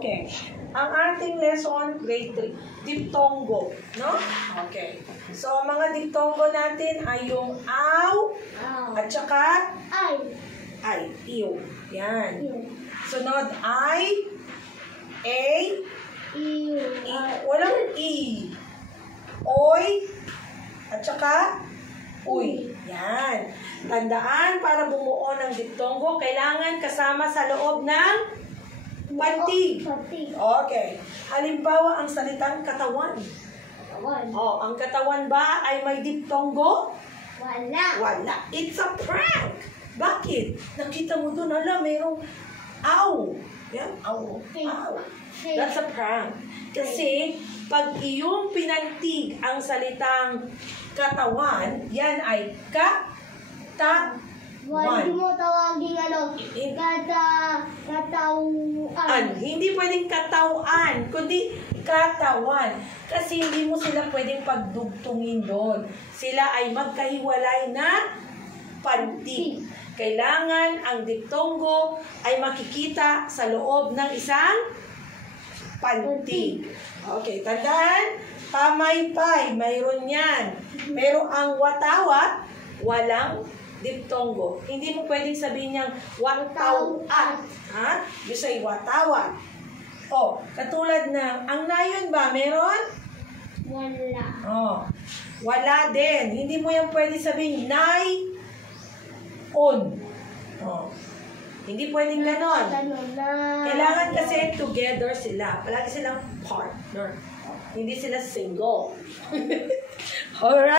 Okay. Ang ating lesson, grade 3, diptongo, no? Okay. So, ang mga diptongo natin ay yung aw, at saka ay, iw. Yan. Sunod ay, a, walang i, oy, at saka uy. Yan. Tandaan, para bumuo ng diptongo, kailangan kasama sa loob ng pantig. Okay. Halimbawa, ang salitang katawan. Oh, ang katawan ba ay may diptongo? Wala. It's a prank. Bakit? Nakita mo doon, merong aw. Yan, aw. That's a prank. Kasi, pag iyong pinantig ang salitang katawan, yan ay katawan. Hindi mo tawagin katawan. Hindi pwedeng katawan, kundi katawan. Kasi hindi mo sila pwedeng pagdugtungin doon. Sila ay magkahiwalay na pantig. Kailangan ang diptongo ay makikita sa loob ng isang pantig. Okay, tandaan, pamaypay, mayroon yan. Pero ang watawa, walang diptongo. Hindi mo pwedeng sabihin niyang watawat. Ha? You say watawa. Oh, katulad ng, ang nayon ba, meron? Wala. Oh, wala din. Hindi mo yan pwedeng sabihin, nay, on. Oh. Hindi pwedeng ganon. Kailangan kasi together sila. Palagi silang partner. Hindi sila single. Alright.